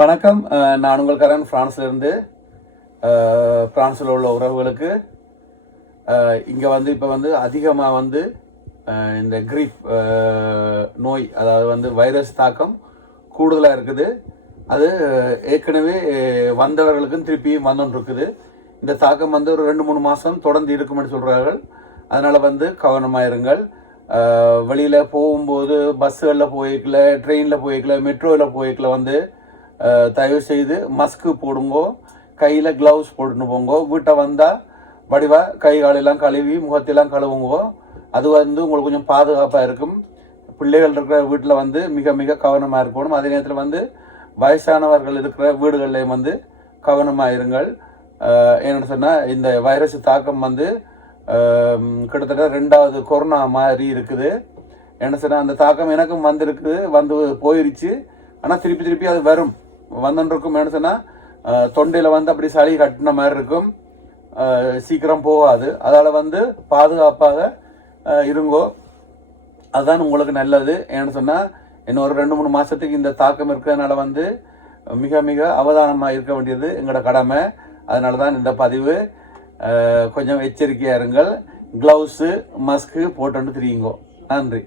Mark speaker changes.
Speaker 1: வணக்கம். நான் உங்கள் கரன் ஃப்ரான்ஸ்லேருந்து ஃப்ரான்ஸில் உள்ள உறவுகளுக்கு. இங்கே வந்து இப்போ வந்து அதிகமாக வந்து இந்த கிரீப் நோய் அதாவது வந்து வைரஸ் தாக்கம் கூடுதலாக இருக்குது. அது ஏற்கனவே வந்தவர்களுக்கும் திருப்பியும் வந்துட்டு இருக்குது இந்த தாக்கம் வந்து ஒரு ரெண்டு மூணு மாதம் தொடர்ந்து இருக்கும்னு சொல்கிறார்கள் அதனால் வந்து கவனமாக இருங்கள் வெளியில் போகும்போது பஸ்ஸுகளில் போய்க்கல ட்ரெயினில் போய்க்கல மெட்ரோவில் போய்க்கல வந்து தயவு செய்து மஸ்க்கு போடுங்கோ கையில் க்ளவுஸ் போட்டுன்னு போங்கோ வீட்டை வந்தால் வடிவா கை காலெல்லாம் கழுவி முகத்தையெல்லாம் கழுவுங்கோ அது வந்து உங்களுக்கு கொஞ்சம் பாதுகாப்பாக இருக்கும் பிள்ளைகள் இருக்கிற வீட்டில் வந்து மிக மிக கவனமாக இருக்கணும் அதே நேரத்தில் வந்து வயசானவர்கள் இருக்கிற வீடுகள்லையும் வந்து கவனமாக இருங்கள் என்னென்னு சொன்னால் இந்த வைரஸ் தாக்கம் வந்து கிட்டத்தட்ட ரெண்டாவது கொரோனா மாதிரி இருக்குது என்ன சொன்னால் அந்த தாக்கம் எனக்கும் வந்திருக்குது வந்து போயிருச்சு ஆனால் திருப்பி திருப்பி அது வரும் வந்துருக்கும் என்ன சொன்னால் தொண்டையில் வந்து அப்படி சளி கட்டின மாதிரி இருக்கும். சீக்கிரம் போகாது. அதால் வந்து பாதுகாப்பாக இருங்கோ. அதுதான் உங்களுக்கு நல்லது. ஏன்னு சொன்னால் இன்னும் ஒரு ரெண்டு மூணு மாதத்துக்கு இந்த தாக்கம் இருக்கிறதுனால வந்து மிக மிக அவதானமாக இருக்க வேண்டியது எங்களோட கடமை. அதனால தான் இந்த பதிவு கொஞ்சம் எச்சரிக்கையாக இருங்கள். க்ளவுஸு மஸ்க்கு போட்டு திரியுங்கோ. நன்றி.